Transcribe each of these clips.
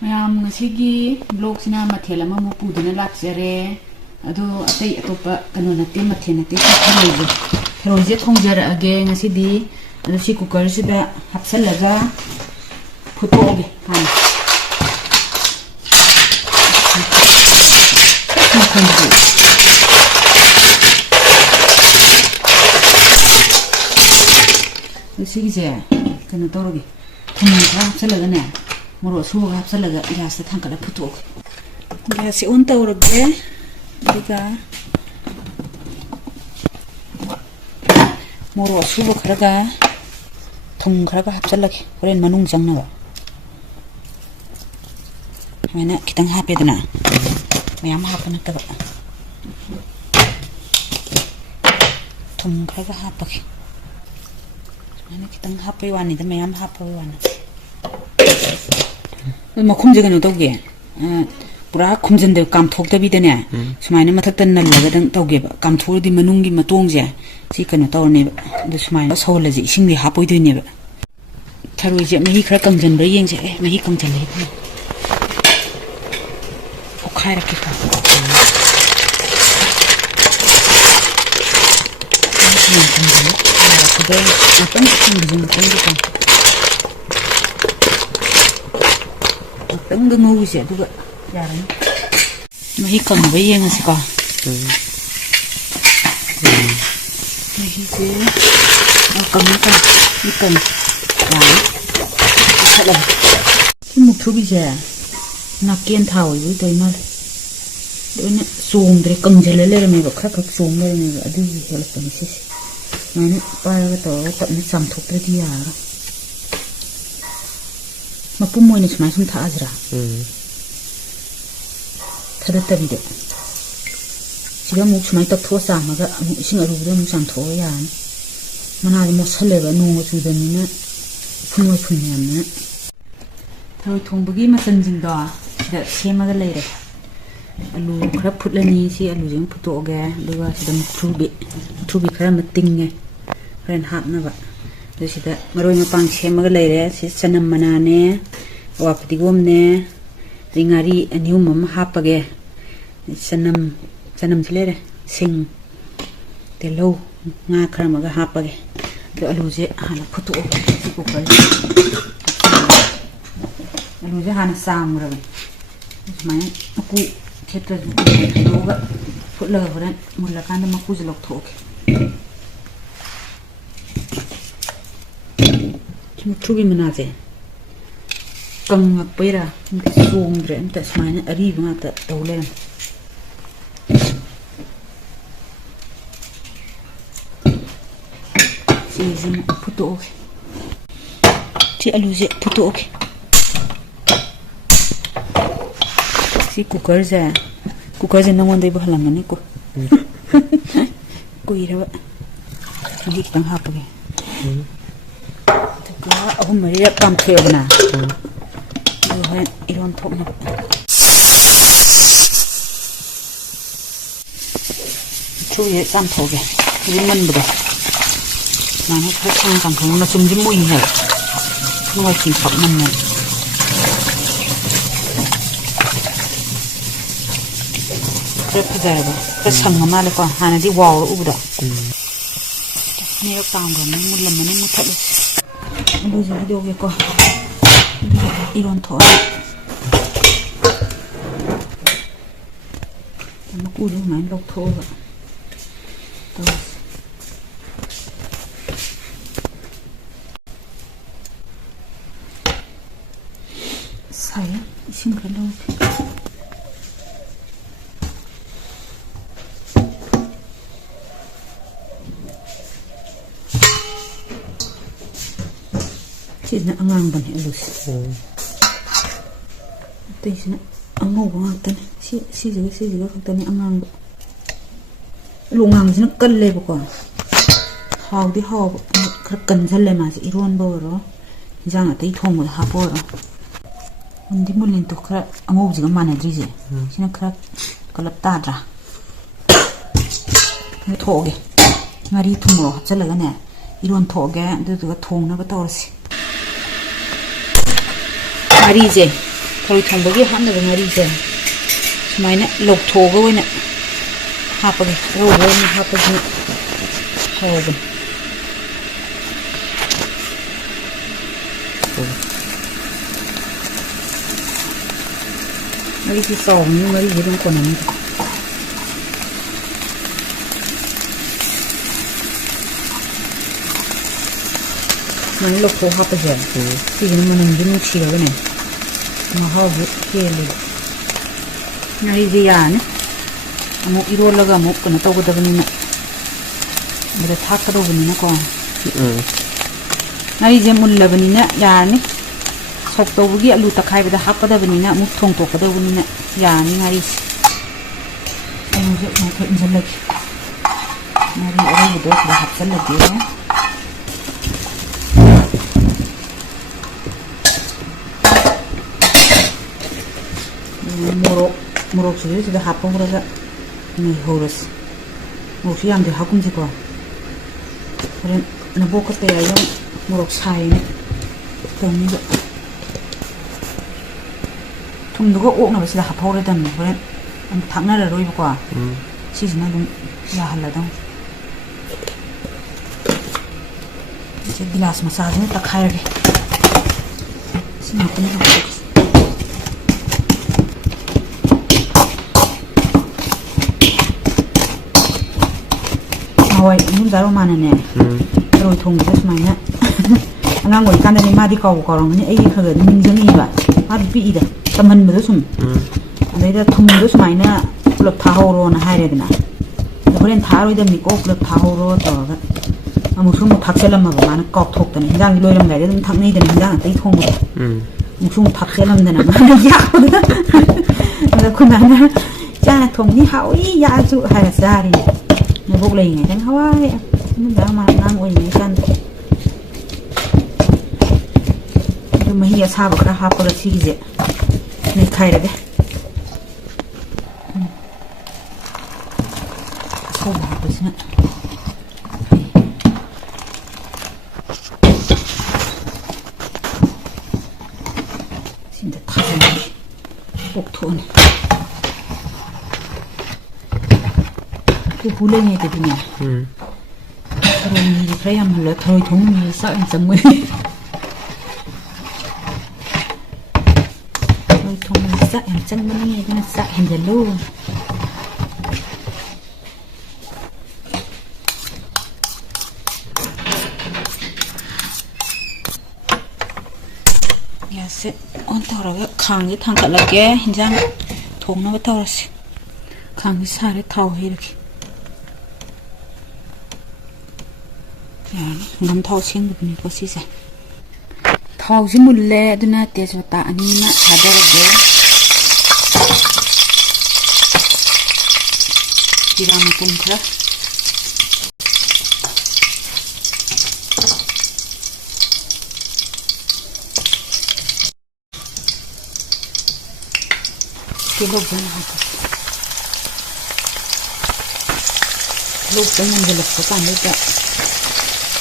ꯃꯌꯥꯝ ꯉꯁꯤꯒꯤ ꯕ꯭ꯂꯣꯛꯁꯤꯅ ꯃꯊꯦꯜ ꯑꯃꯃꯨꯛ ꯄꯨꯗꯨꯅ ꯂꯥꯛꯆꯔꯦ ꯑꯗꯣ ꯑꯇꯩ ꯑꯇꯣꯞꯄ ꯀꯩꯅꯣ ꯅꯠꯇꯦ ꯃꯊꯦꯜ ꯅꯠꯇꯦ ꯊꯔꯣꯏꯁꯦ ꯊꯣꯡꯖꯔꯛꯑꯒꯦ ꯉꯁꯤꯗꯤ ꯑꯗꯣ ꯁꯤ ꯀꯨꯀꯔꯁꯤꯗ ꯍꯥꯞꯆꯜꯂꯒ ꯐꯨꯠꯇꯣꯛꯑꯒꯦ ꯍꯥꯟꯅ ꯁꯤꯒꯤꯁꯦ ꯀꯩꯅꯣ ꯇꯧꯔꯒꯦ ꯊꯨꯝ ꯈꯔ ꯍꯥꯞꯆꯜꯂꯒꯅꯦ ꯃꯣꯔꯣꯛ ꯑꯁꯨꯕꯒ ꯍꯥꯞꯆꯜꯂꯒ ꯒ꯭ꯌꯥꯁꯇ ꯊꯥꯡꯒꯠꯂ ꯐꯨꯠꯇꯣꯛꯑꯒꯦ ꯒ꯭ꯌꯥꯁꯁꯦ ꯑꯣꯟ ꯇꯧꯔꯒꯦ ꯑꯗꯨꯒ ꯃꯣꯔꯣꯛ ꯑꯁꯨꯕ ꯈꯔꯒ ꯊꯨꯝ ꯈꯔꯒ ꯍꯥꯞꯆꯜꯂꯒꯦ ꯍꯣꯔꯦꯟ ꯃꯅꯨꯡ ꯆꯪꯅꯕ ꯁꯨꯃꯥꯏꯅ ꯈꯤꯇꯪ ꯍꯥꯞꯄꯦꯗꯅ ꯃꯌꯥꯝ ꯍꯥꯞꯄ ꯅꯠꯇꯕ ꯊꯨꯝ ꯈꯔꯒ ꯍꯥꯞꯄꯒꯦ ꯁꯨꯃꯥꯏꯅ ꯈꯤꯇꯪ ꯍꯥꯞꯄꯩ ꯋꯥꯅꯤꯗ ꯃꯌꯥꯝ ꯍꯥꯞꯄꯒꯤ ꯋꯥꯅꯤ ꯃꯈꯨꯝꯁꯦ ꯀꯩꯅꯣ ꯇꯧꯒꯦ ꯄꯨꯔꯥ ꯈꯨꯝꯖꯤꯟꯗꯕ ꯀꯥꯝꯊꯣꯛꯇꯕꯤꯗꯅꯦ ꯁꯨꯃꯥꯏꯅ ꯃꯊꯛꯇ ꯅꯜꯂꯒꯗꯪ ꯇꯧꯒꯦꯕ ꯀꯥꯝꯊꯣꯛꯑꯗꯤ ꯃꯅꯨꯡꯒꯤ ꯃꯇꯣꯡꯁꯦ ꯁꯤ ꯀꯩꯅꯣ ꯇꯧꯔꯅꯦꯕ ꯑꯗꯨ ꯁꯨꯃꯥꯏꯅ ꯁꯧꯍꯜꯂꯁꯦ ꯏꯁꯤꯡꯗꯤ ꯍꯥꯞꯄꯣꯏꯗꯣꯏꯅꯦꯕ ꯊꯔꯣꯏꯁꯦ ꯃꯍꯤ ꯈꯔ ꯀꯪꯁꯤꯟꯕ꯭ꯔꯥ ꯌꯦꯡꯁꯦ ꯃꯍꯤ ꯀꯪꯁꯤꯜꯂꯦ ꯑꯣꯠꯈꯥꯏꯔꯛꯀꯦ ꯉꯥꯛꯇꯪꯗ ꯉꯧꯁꯦ ꯑꯗꯨꯒ ꯌꯥꯔꯅꯤ ꯃꯍꯤ ꯀꯪꯕ ꯌꯦꯡꯉꯁꯤꯀꯣ ꯃꯍꯤꯁꯦ ꯀꯪꯉ ꯌꯥꯔꯅꯤ ꯊꯠꯂꯒ ꯁꯤ ꯃꯨꯛꯊ꯭ꯔꯨꯕꯤꯁꯦ ꯅꯥꯀꯦꯟ ꯊꯥ ꯑꯣꯏꯕꯒꯤ ꯇꯧ ꯃꯥꯜꯂꯦ ꯂꯣꯏꯅ ꯆꯣꯡꯗ꯭ꯔꯦ ꯀꯪꯁꯤꯜꯂ ꯂꯩꯔꯝꯃꯦꯕ ꯈꯔ ꯈꯛ ꯆꯣꯡ ꯂꯩꯔꯝꯃꯦꯕ ꯑꯗꯨꯒꯤ ꯍꯦꯜꯂꯛꯄꯅꯤ ꯁꯤꯁꯦ ꯁꯨꯃꯥꯏꯅ ꯄꯥꯏꯔꯒ ꯇꯧꯔꯒ ꯇꯞꯅ ꯆꯥꯝꯊꯣꯛꯇ꯭ꯔꯗꯤ ꯌꯥꯔꯔꯣꯏ ꯃꯄꯨꯝ ꯑꯣꯏꯅ ꯁꯨꯃꯥꯏꯅ ꯁꯨꯝ ꯊꯛꯑꯁꯤꯔꯥ ꯊꯥꯗꯠꯇꯕꯤꯗ ꯁꯤꯗ ꯑꯃꯨꯛ ꯁꯨꯃꯥꯏꯅ ꯇꯛꯊꯣꯛꯑ ꯆꯥꯝꯃꯒ ꯑꯃꯨꯛ ꯏꯁꯤꯡ ꯑꯔꯨꯕꯗ ꯑꯃꯨꯛ ꯆꯥꯝꯊꯣꯛꯑꯒ ꯌꯥꯔꯅꯤ ꯃꯅꯥꯗꯤ ꯃꯣꯠꯁꯜꯂꯦꯕ ꯅꯣꯡꯒ ꯆꯨꯗꯕꯅꯤꯅ ꯎꯐꯨꯟ ꯋꯥꯏꯐꯨꯟ ꯌꯥꯝꯅ ꯊꯔꯣꯏ ꯊꯣꯡꯕꯒꯤ ꯃꯆꯜꯁꯤꯡꯗꯣ ꯁꯤꯗ ꯁꯦꯝꯃꯒ ꯂꯩꯔꯦ ꯑꯂꯨ ꯈꯔ ꯐꯨꯠꯂꯅꯤ ꯁꯤ ꯑꯂꯨꯁꯦ ꯑꯃꯨꯛ ꯐꯨꯠꯇꯣꯛꯑꯒꯦ ꯑꯗꯨꯒ ꯁꯤꯗ ꯃꯨꯛꯊ꯭ꯔꯨꯕꯤ ꯈꯔ ꯑꯃ ꯇꯤꯡꯉꯦ ꯍꯣꯔꯦꯟ ꯍꯥꯞꯅꯕ ꯑꯗꯨ ꯁꯤꯗ ꯃꯔꯣꯏ ꯃꯄꯥꯡ ꯁꯦꯝꯃꯒ ꯂꯩꯔꯦ ꯁꯤ ꯆꯅꯝ ꯃꯅꯥꯅꯦ ꯑꯋꯥ ꯐꯗꯤꯒꯣꯝꯅꯦ ꯑꯗꯩ ꯉꯥꯔꯤ ꯑꯅꯤ ꯑꯍꯨꯝ ꯑꯃ ꯍꯥꯞꯄꯒꯦ ꯆꯅꯝꯁꯤ ꯂꯩꯔꯦ ꯁꯤꯡ ꯇꯤꯜꯍꯧ ꯉꯥ ꯈꯔ ꯑꯃꯒ ꯍꯥꯞꯄꯒꯦ ꯑꯗꯣ ꯑꯂꯨꯁꯦ ꯍꯥꯟꯅ ꯐꯨꯠꯇꯣꯛꯑꯒꯦ ꯁꯤ ꯀꯨꯀꯔꯁꯦ ꯑꯂꯨꯁꯦ ꯍꯥꯟꯅ ꯆꯥꯝꯈ꯭ꯔꯕꯅꯤ ꯁꯨꯃꯥꯏꯅ ꯃꯀꯨ ꯈꯦꯠꯇ꯭ꯔꯁꯨ ꯊꯩꯗꯣꯛꯑꯒ ꯐꯨꯠꯂꯒ ꯍꯣꯔꯦꯟ ꯃꯨꯜꯂꯀꯥꯟꯗ ꯃꯀꯨꯁꯦ ꯂꯧꯊꯣꯛꯑꯒꯦ ꯃꯨꯛꯊ꯭ꯔꯨꯕꯤ ꯃꯅꯥꯁꯦ ꯀꯪꯉꯛꯄꯩꯔꯥ ꯑꯝꯇ ꯆꯣꯡꯗ꯭ꯔꯦ ꯑꯝꯇ ꯁꯨꯃꯥꯏꯅ ꯑꯔꯤꯕ ꯉꯥꯛꯇ ꯇꯧ ꯂꯩꯔꯝꯃꯦ ꯁꯤꯁꯤꯃ ꯐꯨꯠꯇꯣꯛꯑꯒꯦ ꯁꯤ ꯑꯂꯨꯁꯦ ꯐꯨꯠꯇꯣꯛꯑꯒꯦ ꯁꯤ ꯀꯨꯀꯔꯁꯦ ꯅꯉꯣꯟꯗꯩꯕꯨ ꯍꯜꯂꯝꯒꯅꯤꯀꯣ ꯀꯨꯏꯔꯕ ꯃꯍꯤ ꯈꯤꯇꯪ ꯍꯥꯞꯄꯒꯦ ꯑꯗꯨꯒ 3-4ꯔꯛ ꯀꯥꯝꯊꯣꯛꯑꯦꯗꯅ ꯑꯗꯨꯒ ꯍꯣꯔꯦꯟ ꯏꯔꯣꯟ ꯊꯣꯛꯅꯕ ꯃꯨꯛꯊ꯭ꯔꯨꯕꯤꯁꯦ ꯆꯥꯝꯊꯣꯛꯑꯒꯦ ꯍꯧꯖꯤꯛ ꯃꯟꯕꯗꯣ ꯁꯨꯃꯥꯏꯅ ꯈꯔ ꯁꯥꯡ ꯀꯥꯝꯊꯣꯛꯑꯒ ꯃꯆꯨꯝꯁꯦ ꯃꯨꯏ ꯍꯥꯏꯕ ꯅꯨꯡꯉꯥꯏꯇꯦ ꯄꯥꯛꯅꯝꯅꯈꯔ ꯐꯖꯔꯕ ꯈꯔ ꯁꯪꯉ ꯃꯥꯜꯂꯦꯀꯣ ꯍꯥꯟꯅꯗꯤ ꯋꯥꯎꯔ ꯎꯕꯗꯣ ꯑꯅꯤꯔꯛ ꯀꯥꯝꯈ꯭ꯔꯕꯅꯤ ꯃꯨꯜꯂꯝꯃꯅꯤ ꯃꯨꯠꯊꯠꯂꯁꯤ ꯑꯂꯨꯁꯦ ꯍꯩꯗꯣꯛꯑꯒꯦꯀꯣ ꯑꯗꯨꯒ ꯏꯔꯣꯟ ꯊꯣꯛꯑꯅꯤ ꯃꯀꯨꯁꯦ ꯁꯨꯃꯥꯏꯅ ꯂꯧꯊꯣꯛꯑꯒ ꯇꯧꯔꯁꯤ ꯁꯥꯏ ꯏꯁꯤꯡ ꯈꯔ ꯂꯧꯒꯦ ꯁꯤꯁꯤꯅ ꯑꯉꯥꯡꯕꯅꯦ ꯑꯂꯨꯁꯦ ꯑꯇꯩꯁꯤꯅ ꯑꯉꯧꯕ ꯉꯥꯛꯇꯅꯦ ꯁꯤꯁꯤꯒ ꯈꯛꯇꯅꯦ ꯑꯉꯥꯡꯕ ꯑꯂꯨ ꯑꯉꯥꯡꯕꯁꯤꯅ ꯀꯜꯂꯦꯕꯀꯣ ꯍꯥꯎꯗꯤ ꯍꯥꯎꯕ ꯈꯔ ꯀꯟꯓꯜꯂꯦ ꯃꯥꯁꯦ ꯏꯔꯣꯟꯕ ꯑꯣꯏꯔꯣ ꯏꯟꯖꯥꯡ ꯑꯇꯩ ꯊꯣꯡꯕꯗ ꯍꯥꯞꯄ ꯑꯣꯏꯔꯣ ꯃꯨꯟꯗꯤ ꯃꯨꯜꯂꯤꯗꯣ ꯈꯔ ꯑꯉꯧꯕꯁꯤꯒ ꯃꯥꯟꯅꯗ꯭ꯔꯤꯁꯦ ꯁꯤꯅ ꯈꯔ ꯀꯜꯂꯞ ꯇꯥꯗ꯭ꯔꯥ ꯊꯣꯛꯑꯒꯦ ꯉꯥꯔꯤ ꯊꯨꯝ ꯃꯣꯔꯣꯛ ꯍꯥꯞꯆꯜꯂꯒꯅꯦ ꯏꯔꯣꯟ ꯊꯣꯛꯑꯒꯦ ꯑꯗꯨꯗꯨꯒ ꯊꯣꯡꯅꯕ ꯇꯧꯔꯁꯤ ꯉꯥꯔꯤꯁꯦ ꯊꯔꯣꯏ ꯊꯣꯡꯕꯒꯤ ꯍꯥꯞꯅꯕ ꯉꯥꯔꯤꯁꯦ ꯁꯨꯃꯥꯏꯅ ꯂꯧꯊꯣꯛꯑꯒ ꯑꯣꯏꯅ ꯍꯥꯞꯄꯒꯦ ꯑꯔꯧꯕ ꯑꯣꯏꯅ ꯍꯥꯞꯄꯁꯤꯅ ꯍꯥꯎꯕꯅꯤ ꯉꯥꯔꯤꯁꯤ ꯆꯥꯎꯕꯅꯤꯅ ꯉꯥꯔꯤꯁꯤ ꯑꯗꯨꯝ ꯀꯣꯟꯅꯅꯤꯗ ꯁꯨꯃꯥꯏꯅ ꯂꯧꯊꯣꯛ ꯍꯥꯞꯄꯁꯦ ꯁꯤꯁꯤꯅ ꯃꯅꯝꯁꯨ ꯅꯨꯡꯁꯤꯔꯒꯅꯦ ꯃꯍꯥꯎꯁꯨ ꯍꯦꯜꯂꯦꯕ ꯉꯥꯔꯤꯁꯦ ꯌꯥꯔꯅꯤ ꯑꯃꯨꯛ 이롤ꯂꯒ ꯑꯃꯨꯛ ꯀꯩꯅꯣ ꯇꯧꯒꯗꯕꯅꯤꯅ ꯑꯗꯨꯗ ꯊꯥꯛꯀꯗꯧꯕꯅꯤꯅꯀꯣ ꯉꯥꯔꯤꯁꯦ ꯃꯨꯜꯂꯕꯅꯤꯅ ꯌꯥꯔꯅꯤ ꯁꯣꯛ ꯇꯧꯕꯒꯤ ꯑꯂꯨ ꯇꯛꯈꯥꯏꯕꯗ ꯍꯥꯞꯀꯗꯕꯅꯤꯅ ꯑꯃꯨꯛ ꯊꯣꯡꯇꯣꯛꯀꯗꯧꯕꯅꯤꯅ ꯌꯥꯔꯅꯤ ꯉꯥꯔꯤꯁꯦ ꯑꯩꯁꯦ ꯑꯃꯨꯛ ꯏꯟꯁꯤꯜꯂꯒꯦ ꯉꯥꯔꯤ ꯑꯔꯧꯕꯗꯣ ꯁꯤꯗ ꯍꯥꯞꯆꯜꯂꯒꯦ ꯃꯣꯔꯣꯛꯁꯤꯁꯨ ꯁꯤꯗ ꯍꯥꯞꯄꯧꯔꯒ ꯅꯩꯍꯧꯔꯁꯤ ꯃꯣꯔꯣꯛꯁꯨ ꯌꯥꯝꯗꯤ ꯍꯥꯞꯀꯨꯝꯁꯤꯀꯣ ꯍꯣꯔꯦꯟ ꯅꯕꯣꯛꯀ ꯀꯌꯥ ꯃꯣꯔꯣꯛ ꯁꯥꯏꯅ ꯇꯧꯅꯤꯕ ꯊꯨꯝꯗꯨꯒ ꯑꯣꯛꯅꯕ ꯁꯤꯗ ꯍꯥꯞꯍꯧꯔꯗꯝꯅꯤ ꯍꯣꯔꯦꯟ ꯑꯃꯨꯛ ꯊꯥꯛꯅꯔꯔꯣꯏꯕꯀꯣ ꯁꯤꯁꯤꯅ ꯑꯗꯨꯝ ꯌꯥꯍꯜꯂꯗꯧꯅꯤ 이제 ꯒꯤꯂꯥꯁ ꯃꯆꯥꯁꯤꯅ ꯇꯛꯈꯥꯏꯔꯒꯦ ꯁꯤ ꯉꯥꯛꯇꯅꯤ ꯍꯥꯞꯄꯒꯦ ꯍꯋꯥꯏ ꯏꯃꯨꯡꯖꯥꯔꯣ ꯃꯥꯅꯅꯦ ꯊꯔꯣꯏ ꯊꯣꯡꯕꯗ ꯁꯨꯃꯥꯏꯅ ꯑꯉꯥꯡ ꯑꯣꯏꯔꯤꯀꯥꯟꯗꯗꯤ ꯃꯥꯗꯤ ꯀꯥꯎꯔꯝꯒꯅꯤ ꯑꯩꯒꯤ ꯈꯔ ꯈꯔ ꯅꯤꯡꯁꯤꯡꯉꯤꯕ ꯃꯥꯗꯤ ꯄꯤꯛꯏꯗ ꯇꯝꯍꯟꯕꯗꯣ ꯁꯨꯝ ꯑꯗꯩꯗ ꯊꯨꯝꯗꯣ ꯁꯨꯃꯥꯏꯅ ꯄꯨꯂꯞ ꯊꯥꯍꯧꯔꯣꯅ ꯍꯥꯏꯔꯦꯗꯅ ꯍꯣꯔꯦꯟ ꯊꯥꯔꯣꯏꯗꯕꯅꯤꯀꯣ ꯄꯨꯂꯞ ꯊꯥꯍꯧꯔꯣ ꯇꯧꯔꯒ ꯑꯃꯨꯛꯁꯨ ꯑꯃꯨꯛ ꯊꯥꯛꯆꯜꯂꯝꯃꯕ ꯃꯥꯅ ꯀꯥꯎꯊꯣꯛꯇꯅ ꯍꯤꯟꯖꯥꯡꯗꯤ ꯂꯣꯏꯔꯝꯗꯥꯏꯗ ꯑꯗꯨꯝ ꯊꯥꯛꯅꯩꯗꯅ ꯍꯤꯟꯖꯥꯡ ꯑꯇꯩ ꯊꯣꯡꯕꯗ ꯑꯃꯨꯛꯁꯨ ꯑꯃꯨꯛ ꯊꯥꯛꯆꯜꯂꯝꯗꯅ ꯃꯥꯅ ꯌꯥꯛꯄꯗ ꯑꯗ ꯈꯨꯟꯅꯥꯏꯅ ꯏꯆꯥꯅ ꯊꯣꯡꯕꯗꯤ ꯍꯥꯎꯏ ꯌꯥꯛꯑꯁꯨ ꯍꯥꯏꯔ ꯆꯥꯔꯤꯅꯤ ꯅꯕꯣꯛ ꯂꯩꯔꯤꯉꯩꯗ ꯍꯋꯥꯏ ꯏꯃꯨꯡꯖꯥꯔꯣ ꯃꯥꯅ ꯑꯉꯥꯡ ꯑꯣꯏꯔꯤꯉꯩ ꯀꯥꯟꯗ ꯑꯗꯨ ꯃꯍꯤ ꯑꯁꯥꯕ ꯈꯔ ꯍꯥꯞꯄꯒ ꯁꯤꯒꯤꯁꯦ ꯅꯩꯈꯥꯏꯔꯒꯦ ꯑꯁꯧꯕ ꯍꯥꯞꯄꯁꯤꯅ ꯁꯤꯗ ꯊꯥꯖꯤꯜꯂꯒꯦ ꯄꯣꯛꯊꯣꯛꯑꯅꯤ ꯄꯨꯄꯨ ꯂꯩꯉꯩꯗꯗꯤꯅꯦ ꯊꯔꯣꯏ ꯃꯍꯤꯁꯦ ꯈꯔ ꯌꯥꯝꯍꯜꯂ ꯊꯔꯣꯏ ꯊꯣꯡꯕ ꯃꯍꯤꯁꯦ ꯆꯥꯛ ꯌꯥꯝ ꯆꯪꯕꯅꯤ ꯊꯔꯣꯏ ꯊꯣꯡꯕꯁꯦ ꯆꯥꯛ ꯌꯥꯝ ꯆꯪꯕꯅꯤ ꯑꯗꯨꯅ ꯆꯥꯛ ꯍꯦꯟꯖꯜꯂꯨ ꯒ꯭ꯌꯥꯁꯁꯦ ꯑꯣꯟ ꯇꯧꯔꯒ ꯈꯥꯡꯁꯦ ꯊꯥꯡꯒꯠꯂꯒꯦ ꯍꯤꯟꯖꯥꯡ ꯊꯣꯡꯅꯕ ꯇꯧꯔꯁꯤ ꯈꯥꯡꯁꯦ ꯁꯥꯔꯦ ꯊꯥꯎ ꯍꯩꯔꯒꯦ ꯌꯥꯔꯅꯤ ꯍꯪꯒꯥꯝ ꯊꯥꯎ ꯁꯦꯡꯗꯕꯅꯤꯀꯣ ꯁꯤꯁꯦ ꯊꯥꯎꯁꯤ ꯃꯨꯜꯂꯦ ꯑꯗꯨꯅ ꯇꯦꯖꯄꯇꯥ ꯑꯅꯤꯃ ꯊꯥꯗꯔꯒꯦ ꯖꯤꯔꯥ ꯃꯄꯨꯝ ꯈꯔ ꯇꯤꯜꯍꯧꯗꯪ ꯍꯥꯞꯄꯁꯤ ꯇꯤꯜꯍꯧꯗꯪ ꯃꯨꯟꯖꯜꯂꯛꯄ ꯀꯥꯟꯗꯨꯗ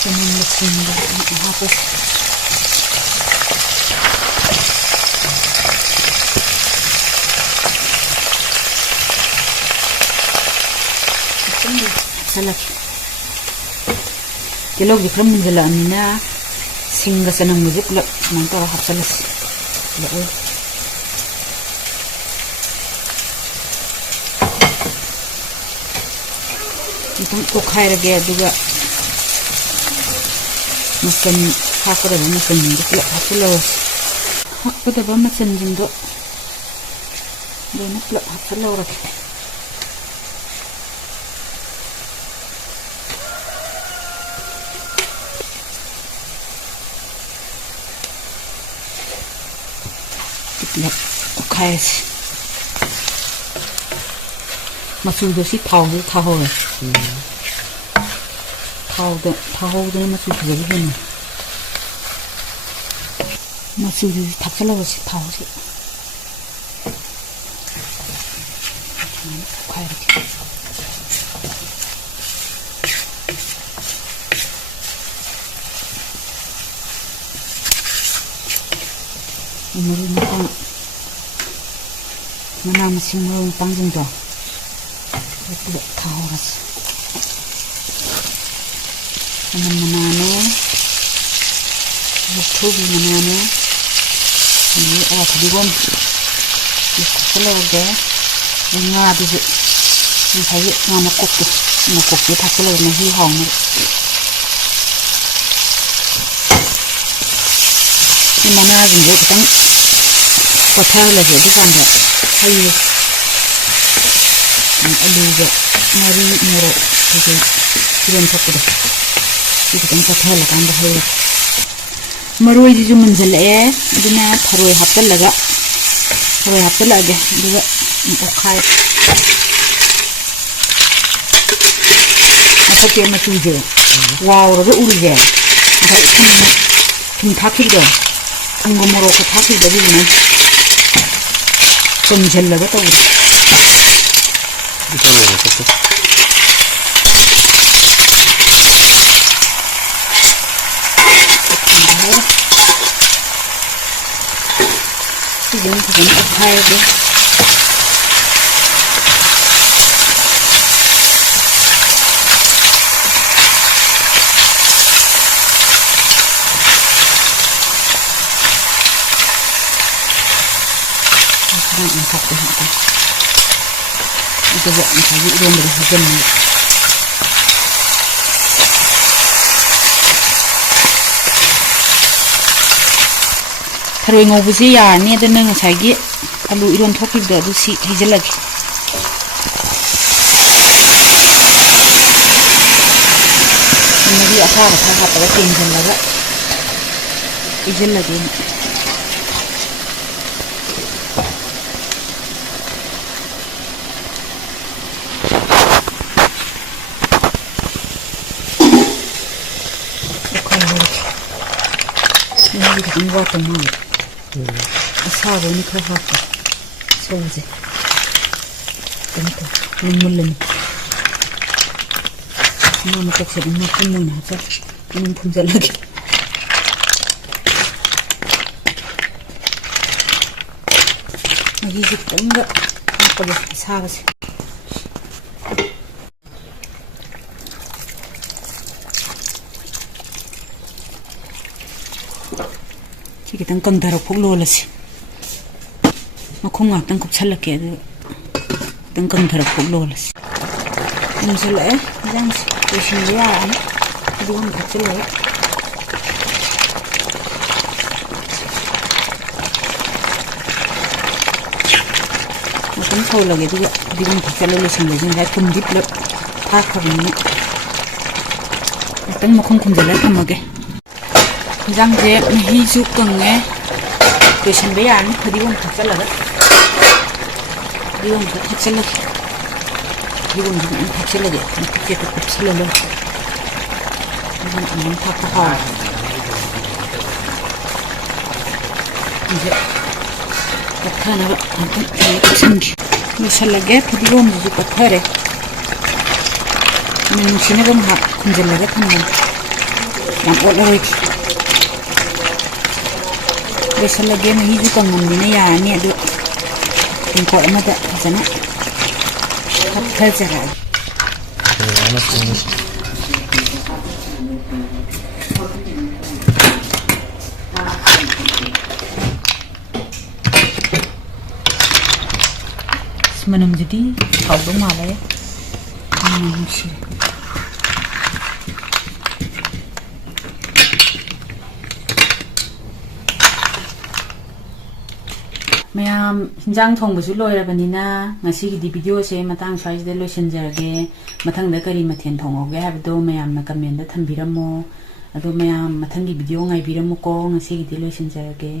ꯆꯅꯝ ꯃꯆꯨꯝꯗ ꯍꯥꯞꯄꯁꯤ ꯍꯥꯞꯆꯜꯂꯒꯦ ꯇꯤꯜꯍꯧꯁꯦ ꯈꯔ ꯃꯨꯟꯖꯜꯂꯛꯑꯕꯅꯤꯅ ꯁꯤꯡꯒ ꯆꯅꯝꯒꯁꯦ ꯄꯨꯂꯞ ꯁꯨꯃꯥꯏꯅ ꯇꯧꯔ ꯍꯥꯞꯆꯜꯂꯁꯤ ꯄꯨꯂꯞ ꯈꯤꯇꯪ ꯇꯣꯠꯈꯥꯏꯔꯒꯦ ꯑꯗꯨꯒ ꯃꯆꯜ ꯍꯥꯞꯀꯗꯕ ꯃꯆꯜꯁꯤꯡꯗꯣ ꯄꯨꯂꯞ ꯍꯥꯞꯆꯤꯜꯂꯧꯔꯁꯤ ꯍꯥꯞꯀꯗꯕ ꯃꯆꯜꯁꯤꯡꯗꯣ ꯂꯣꯏꯅ ꯄꯨꯂꯞ ꯍꯥꯞꯆꯤꯜꯂꯧꯔꯒꯦ ꯄꯨꯂꯞ ꯇꯣꯠꯈꯥꯏꯔꯁꯤ ꯃꯆꯨꯗꯣ ꯁꯤ ꯊꯥꯎꯁꯤꯗ ꯊꯥꯍꯧꯔꯦ ꯊꯥꯎꯗ ꯊꯥꯍꯧꯗꯅ ꯃꯆꯨ ꯐꯖꯕ ꯍꯦꯟꯅ ꯃꯆꯨꯗꯨꯁꯨ ꯊꯥꯛꯆꯜꯂꯧꯔꯁꯤ ꯊꯥꯎꯁꯤ ꯇꯣꯠꯈꯥꯏꯔꯒꯦ ꯃꯔꯣꯏ ꯃꯄꯥꯡ mana masing marong pangjung do itu tahoras mana tubi mana ini tadi bom kalau ada nga di ini saya ngana kopi tak kalau nahi hong ini mana juga kita kotor lagi di sana ayo alu juga mari murok jadi kirim kopi deh kita kotor lagi kan bahaya maroi ji munjal aduna tharoi haptal laga duga okhai asa ke ma chuje wow ro urje ai tum thakhi do tum moro ko thakhi do bi na munjal laga to Ini kita pakai deh. Sekarang angkat deh kita. Itu buat angkat itu yang berhasil. Tharoi ngobuse yarni adana ngasagi alu iron thokibda adu si hijalagi nagi asa hataga tenjalaga hijalagi ini kita buat teman asal ini kerap sahaja, tentu mulai, mana tak sedang makan mana saja, minum pun lagi. Lagi kita enggak apa deh sahaja. Kita kang darah pukul lagi, aku nggak tangkap salah ke, kang darah pukul lagi. Ini salah jangan sih dia, dia nggak salah. Aku salah lagi dia nggak salah lagi saya pun dipelak, apa ini? Kita mau kang jalan sama ke. Jang je nahi ju kange question be yan phadiwon thakala diwon thakala diwon thakala ge ke to kupsala lo diwon an thakka ha je thakana antum sangi misala ge phadiwon ju pathare min sine gam ha kunjala ge thanna yan oloi Besar lagi nahi juga ngambilnya ya ini ada tingkok ada sana kapal jalan. Semenam jadi kau dong malah ya, sih. mayam hinjang thongbusu loirabanina ngasigi di video se matang size de loisenjarage mathang da kari mathen thongoge habdo mayam na comment da thambiramo ado mayam mathang gi video ngai biramo ko ngasigi di loisenjarage